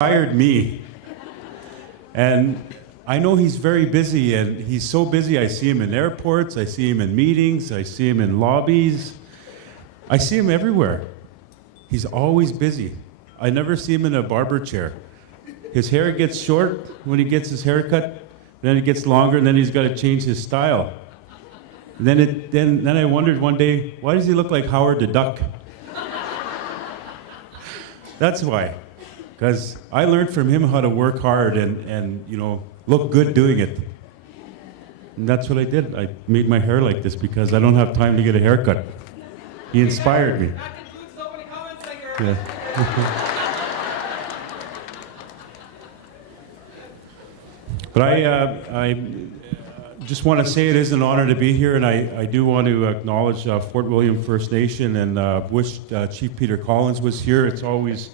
Inspired me. And I know he's very busy, and he's so busy. I see him in airports, I see him in meetings, I see him in lobbies. I see him everywhere. He's always busy. I never see him in a barber chair. His hair gets short when he gets his hair cut, then it gets longer, and then he's got to change his style. Then I wondered one day, why does he look like Howard the Duck? That's why. Because I learned from him how to work hard and look good doing it. And that's what I did. I made my hair like this because I don't have time to get a haircut. He inspired me. That concludes the opening comments. Thank you. Yeah. But I just want to say it is an honor to be here, and I do want to acknowledge Fort William First Nation and wish Chief Peter Collins was here. It's always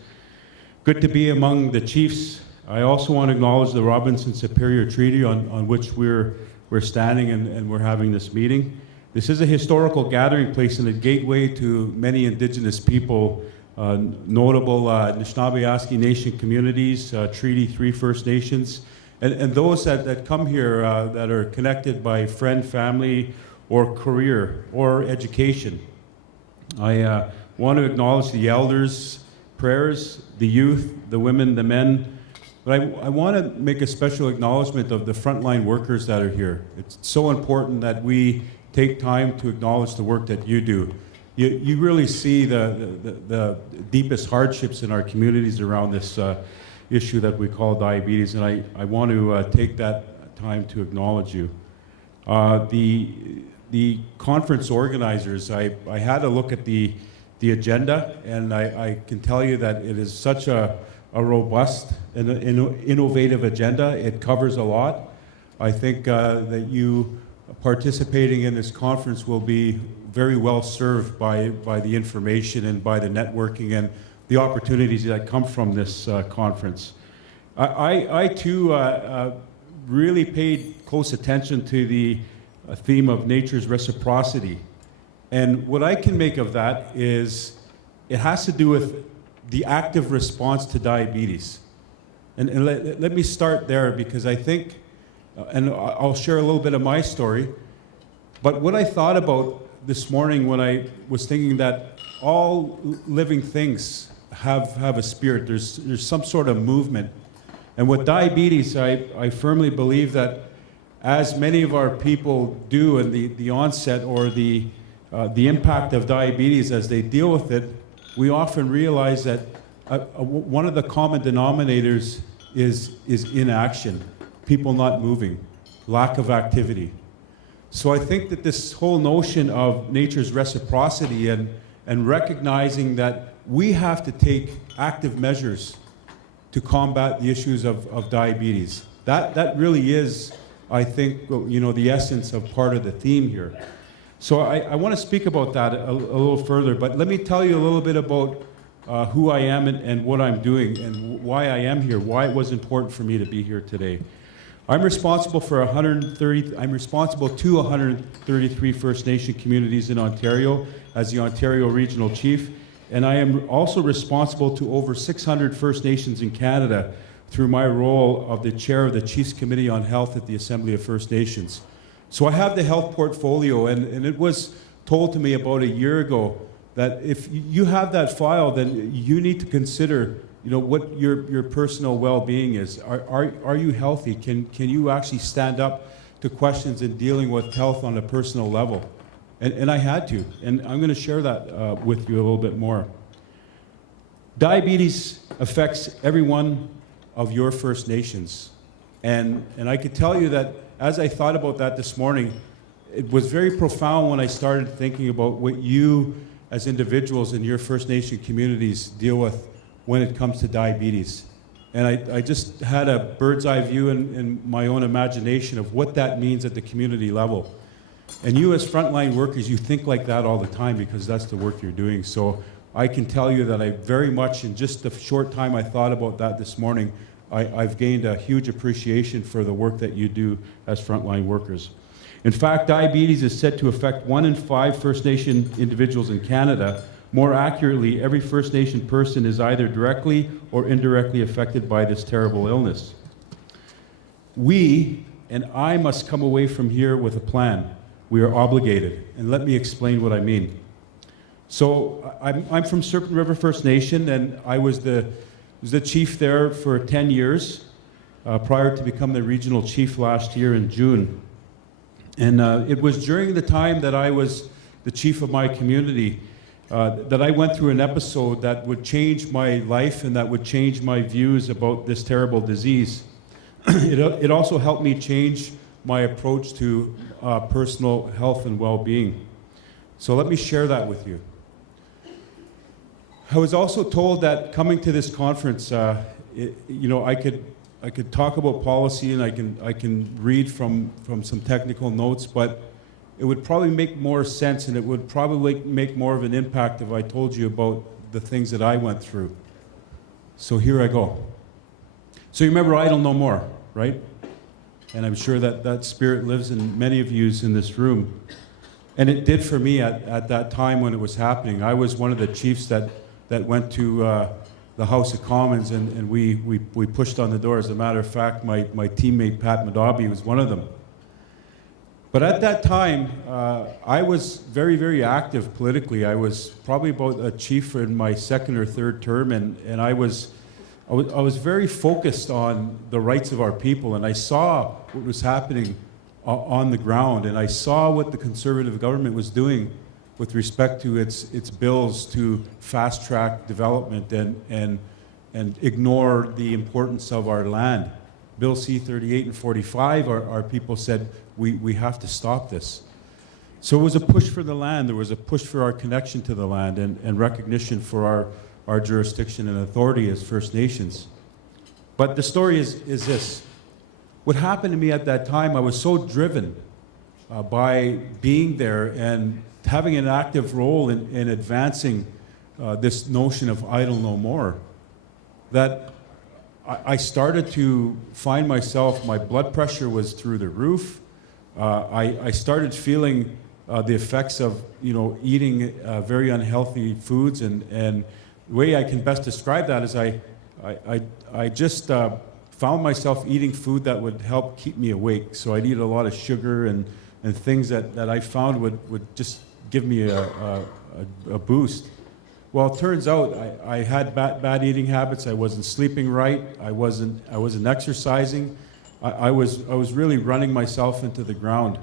good to be among the chiefs. I also want to acknowledge the Robinson Superior Treaty on which we're standing and we're having this meeting. This is a historical gathering place and a gateway to many Indigenous people, notable Anishinaabe Nation communities, Treaty 3 First Nations, and those that come here that are connected by friend, family, or career, or education. I want to acknowledge the elders' prayers, the youth, the women, the men. But I want to make a special acknowledgement of the frontline workers that are here. It's so important that we take time to acknowledge the work that you do. You really see the deepest hardships in our communities around this issue that we call diabetes, and I want to take that time to acknowledge you. The conference organizers, I had a look at the agenda, and I can tell you that it is such a robust and innovative agenda. It covers a lot. I think that you participating in this conference will be very well served by the information and by the networking and the opportunities that come from this conference. I too really paid close attention to the theme of nature's reciprocity. And what I can make of that is it has to do with the active response to diabetes. And let me start there, because I think, and I'll share a little bit of my story, but what I thought about this morning when I was thinking that all living things have a spirit, there's some sort of movement. And with diabetes, I firmly believe that as many of our people do in the onset or the impact of diabetes as they deal with it, we often realize that one of the common denominators is inaction, people not moving, lack of activity. So I think that this whole notion of nature's reciprocity and recognizing that we have to take active measures to combat the issues of diabetes. That really is, I think, the essence of part of the theme here. So I want to speak about that a little further, but let me tell you a little bit about who I am and what I'm doing and why I am here, why it was important for me to be here today. I'm responsible to 133 First Nation communities in Ontario as the Ontario Regional Chief, and I am also responsible to over 600 First Nations in Canada through my role of the chair of the Chiefs Committee on Health at the Assembly of First Nations. So I have the health portfolio, and it was told to me about a year ago that if you have that file, then you need to consider, what your personal well-being is. Are you healthy? Can you actually stand up to questions in dealing with health on a personal level? And I had to, and I'm going to share that with you a little bit more. Diabetes affects every one of your First Nations, and I could tell you that as I thought about that this morning, it was very profound when I started thinking about what you as individuals in your First Nation communities deal with when it comes to diabetes. And I just had a bird's eye view in my own imagination of what that means at the community level. And you as frontline workers, you think like that all the time because that's the work you're doing. So I can tell you that I very much, in just the short time I thought about that this morning, I've gained a huge appreciation for the work that you do as frontline workers. In fact, diabetes is said to affect 1 in 5 First Nation individuals in Canada, More accurately, every First Nation person is either directly or indirectly affected by this terrible illness. We, and I, must come away from here with a plan. We are obligated, and let me explain what I mean. So I'm from Serpent River First Nation, and I was the chief there for 10 years prior to becoming the regional chief last year in June. And it was during the time that I was the chief of my community that I went through an episode that would change my life and that would change my views about this terrible disease. It also helped me change my approach to personal health and well-being. So let me share that with you. I was also told that coming to this conference, you know, I could talk about policy and I can read from some technical notes, but it would probably make more sense and it would probably make more of an impact if I told you about the things that I went through. So here I go. So you remember Idle No More, right? And I'm sure that that spirit lives in many of you in this room. And it did for me at that time when it was happening. I was one of the chiefs that went to the House of Commons and we pushed on the door. As a matter of fact, my teammate Pat Madabi was one of them. But at that time, I was very, very active politically. I was probably about a chief in my second or third term, and I was very focused on the rights of our people, and I saw what was happening on the ground, and I saw what the Conservative government was doing with respect to its bills to fast-track development and ignore the importance of our land. Bill C-38 and 45, our people said, we have to stop this. So it was a push for the land. There was a push for our connection to the land and recognition for our jurisdiction and authority as First Nations. But the story is this. What happened to me at that time, I was so driven by being there and having an active role in advancing this notion of Idle No More, that I started to find myself, my blood pressure was through the roof. I started feeling the effects of, you know, eating very unhealthy foods, and the way I can best describe that is I just found myself eating food that would help keep me awake. So I'd eat a lot of sugar and things that I found would just give me a boost. Well, it turns out I had bad eating habits. I wasn't sleeping right. I wasn't exercising. I was really running myself into the ground.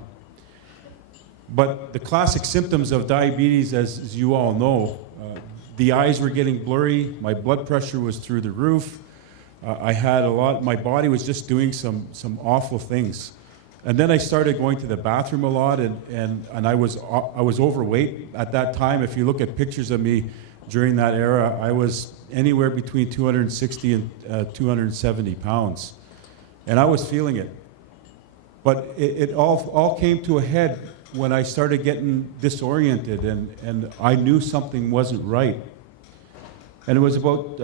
But the classic symptoms of diabetes, as you all know, the eyes were getting blurry. My blood pressure was through the roof. I had my body was just doing some awful things. And then I started going to the bathroom a lot, and I was overweight at that time. If you look at pictures of me during that era, I was anywhere between 260 and 270 pounds. And I was feeling it. But it all came to a head when I started getting disoriented, and I knew something wasn't right. And it was about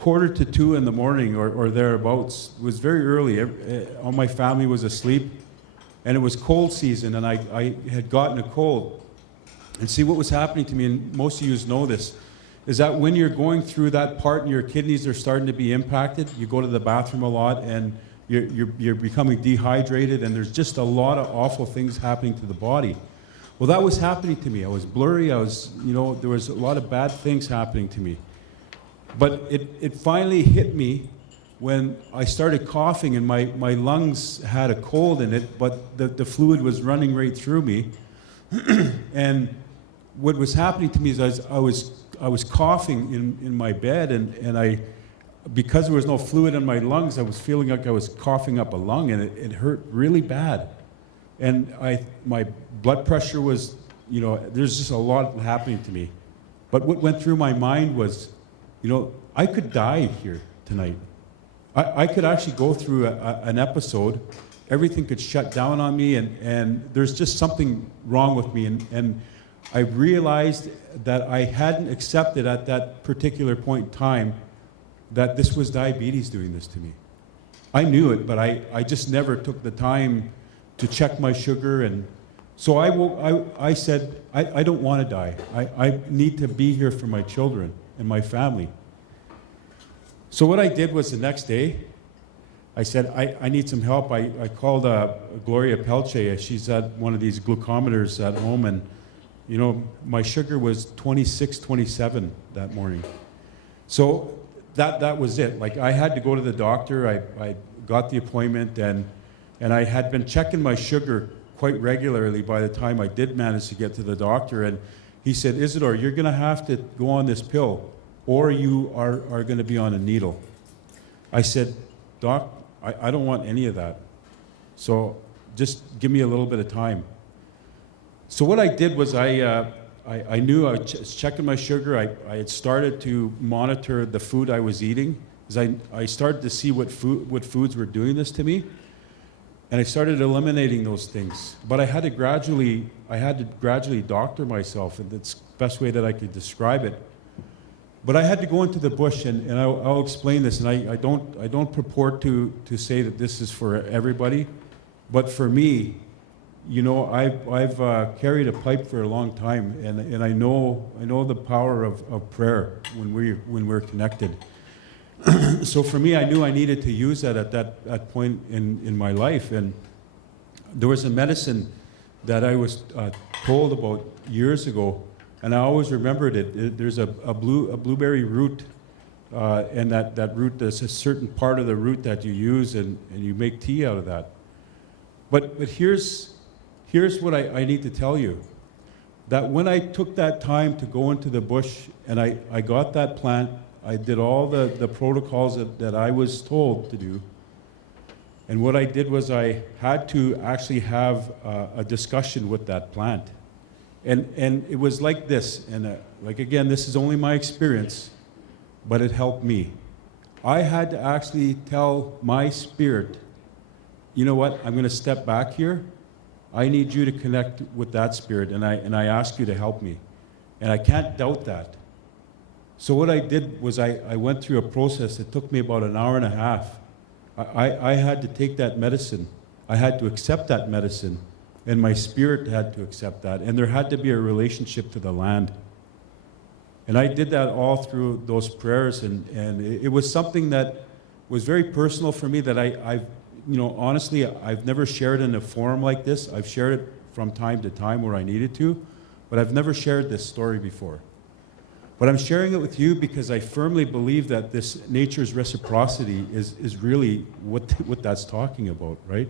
1:45 in the morning or thereabouts. It was very early. All my family was asleep, and it was cold season, and I had gotten a cold. And see, what was happening to me, and most of you know this, is that when you're going through that part and your kidneys are starting to be impacted, you go to the bathroom a lot and you're becoming dehydrated, and there's just a lot of awful things happening to the body. Well, that was happening to me. I was blurry. There was a lot of bad things happening to me. But it finally hit me when I started coughing, and my lungs had a cold in it, but the fluid was running right through me. And what was happening to me is I was coughing in my bed, and because there was no fluid in my lungs, I was feeling like I was coughing up a lung, and it hurt really bad. And my blood pressure was, there's just a lot happening to me. But what went through my mind was, I could die here tonight. I could actually go through an episode. Everything could shut down on me, and there's just something wrong with me. And I realized that I hadn't accepted at that particular point in time that this was diabetes doing this to me. I knew it, but I just never took the time to check my sugar and So I said, I don't want to die. I need to be here for my children and my family. So what I did was the next day, I said, I need some help. I called Gloria Pelche. She's at one of these glucometers at home, and you know, my sugar was 26, 27 that morning. So that was it. Like, I had to go to the doctor. I got the appointment, and I had been checking my sugar quite regularly by the time I did manage to get to the doctor. And he said, Isadore, you're going to have to go on this pill, or you are going to be on a needle. I said, Doc, I don't want any of that. So just give me a little bit of time. So what I did was I knew I was checking my sugar. I had started to monitor the food I was eating, because I started to see what foods were doing this to me. And I started eliminating those things. But I had to gradually doctor myself, and that's the best way that I could describe it. But I had to go into the bush, and I'll explain this. And I don't purport to say that this is for everybody, but for me, you know, I've carried a pipe for a long time, and I know the power of prayer when we're connected. So for me, I knew I needed to use that at that point in my life. And there was a medicine that I was told about years ago, and I always remembered it. There's a blueberry root, and that root, there's a certain part of the root that you use, and you make tea out of that. But here's what I need to tell you. That when I took that time to go into the bush and I got that plant, I did all the protocols that I was told to do. And what I did was I had to actually have a discussion with that plant. And it was like this, and like, again, this is only my experience, but it helped me. I had to actually tell my spirit, you know what, I'm going to step back here. I need you to connect with that spirit, and I ask you to help me. And I can't doubt that. So what I did was I went through a process that took me about an hour and a half. I had to take that medicine. I had to accept that medicine, and my spirit had to accept that. And there had to be a relationship to the land. And I did that all through those prayers, and it was something that was very personal for me that I've, you know, honestly, I've never shared in a forum like this. I've shared it from time to time where I needed to, but I've never shared this story before. But I'm sharing it with you because I firmly believe that this nature's reciprocity is really what that's talking about, right?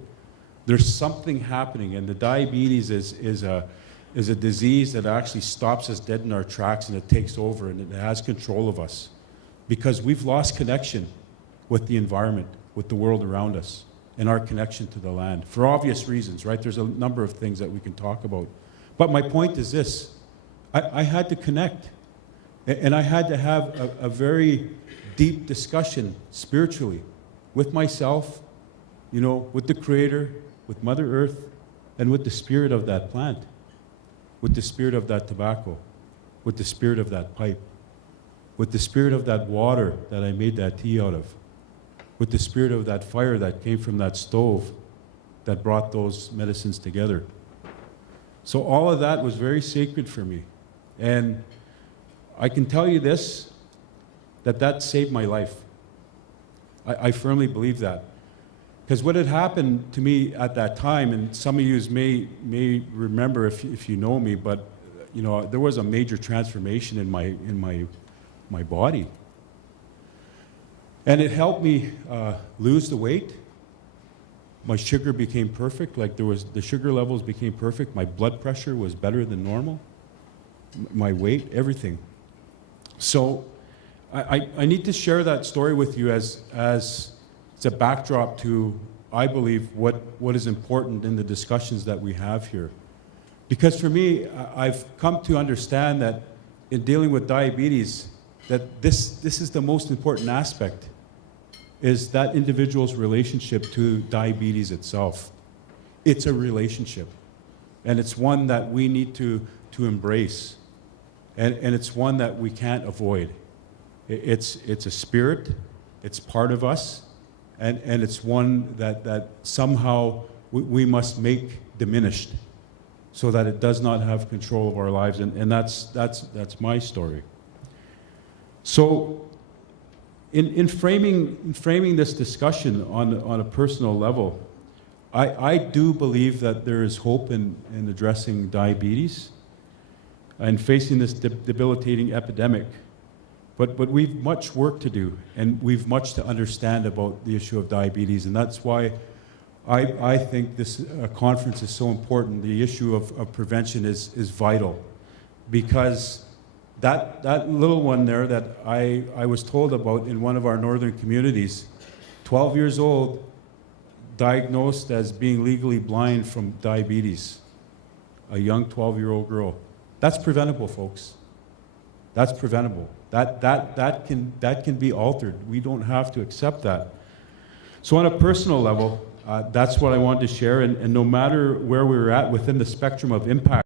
There's something happening, and the diabetes is a disease that actually stops us dead in our tracks, and it takes over, and it has control of us because we've lost connection with the environment, with the world around us, and our connection to the land, for obvious reasons, right? There's a number of things that we can talk about. But my point is this. I had to connect, and I had to have a very deep discussion spiritually with myself, you know, with the Creator, with Mother Earth, and with the spirit of that plant, with the spirit of that tobacco, with the spirit of that pipe, with the spirit of that water that I made that tea out of, with the spirit of that fire that came from that stove that brought those medicines together. So all of that was very sacred for me. And I can tell you this, that saved my life. I firmly believe that. Because what had happened to me at that time, and some of you may remember if you know me, but you know, there was a major transformation in my body. And it helped me lose the weight. My sugar became perfect. Like, the sugar levels became perfect. My blood pressure was better than normal. My weight, everything. So I need to share that story with you as it's a backdrop to, I believe, what is important in the discussions that we have here. Because for me, I've come to understand that in dealing with diabetes, that this is the most important aspect, is that individual's relationship to diabetes itself. It's a relationship, and it's one that we need to embrace, and it's one that we can't avoid. It's a spirit, it's part of us, and it's one that somehow we must make diminished. so that it does not have control of our lives. And that's my story. So in framing this discussion on a personal level, I do believe that there is hope in addressing diabetes and facing this debilitating epidemic. But we've much work to do, and we've much to understand about the issue of diabetes, and that's why I think this conference is so important. The issue of prevention is vital, because that little one there that I was told about in one of our northern communities, 12 years old, diagnosed as being legally blind from diabetes, a young 12-year-old girl. That's preventable, folks. That's preventable. That can be altered. We don't have to accept that. So on a personal level, that's what I wanted to share, and no matter where we're at within the spectrum of impact